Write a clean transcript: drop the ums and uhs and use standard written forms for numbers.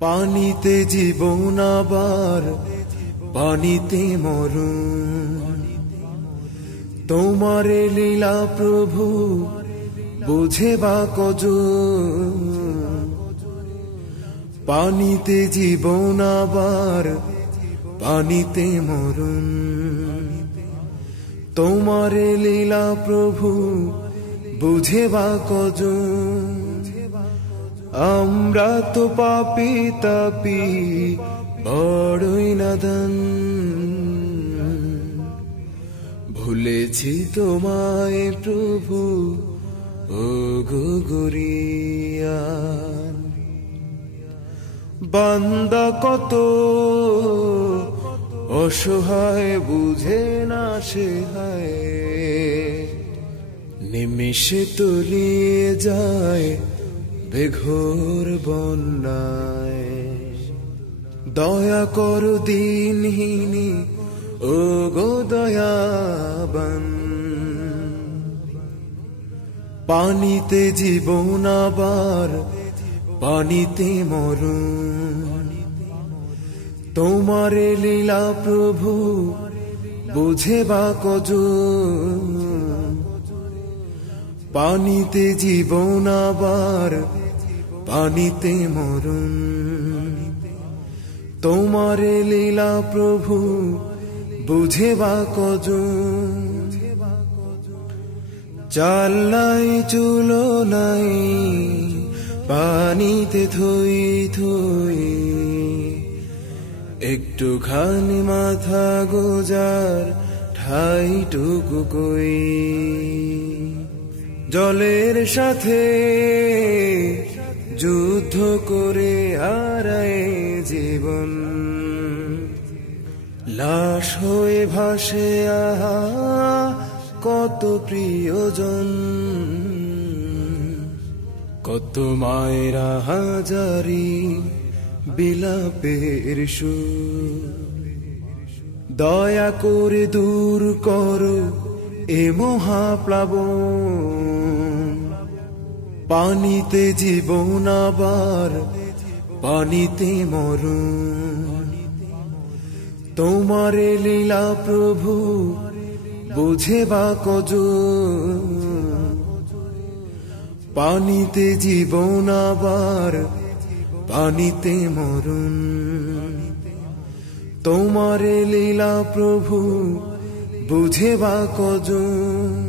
পানিতে জীবন আবার পানিতে মরণ, তোমারে লীলা প্রভু বুঝে বা কজন। পানিতে জীবন আবার পানিতে মরণ, তোমারে লীলা প্রভু বুঝে বা কজন। আমরা তো পাপী তাপী বড়ই নাদান, ভুলেছি তোমায় প্রভু ও গো গরিয়ান। বান্দা কত অসহায় বুঝে না সে হায়, নিমিষে তলিয়ে যায় বেঘোর বন্যায়। দয়া করো দিনহীনি ও গো দয়াবান, পানিতে জীবন আবার পানিতে মরণ, তোমারে লীলা প্রভু বুঝে বা কজন। পানিতে জীবন আবার পানিতে মরণ, তোমারে লীলা প্রভু বুঝে বা কজন। চাল নাই চুলো নাই পানিতে থই থই, একটুখানি মাথা গোজার ঠাইটুকু কই। জলের সাথে যুদ্ধ করে হারায় জীবন, লাশ হয়ে ভাসে আহা কত প্রিয়জন। কত মায়েরা হাজারি বিলাপের সুর, দয়া করে দূর করো এ মহাপ্লাবন। পানিতে জীবন আবার পানিতে মরণ, তোমারে লীলা প্রভু বুঝে বা কজন। পানিতে জীবন আবার পানিতে মরণ, তোমারে লীলা প্রভু বুঝে বা কজন।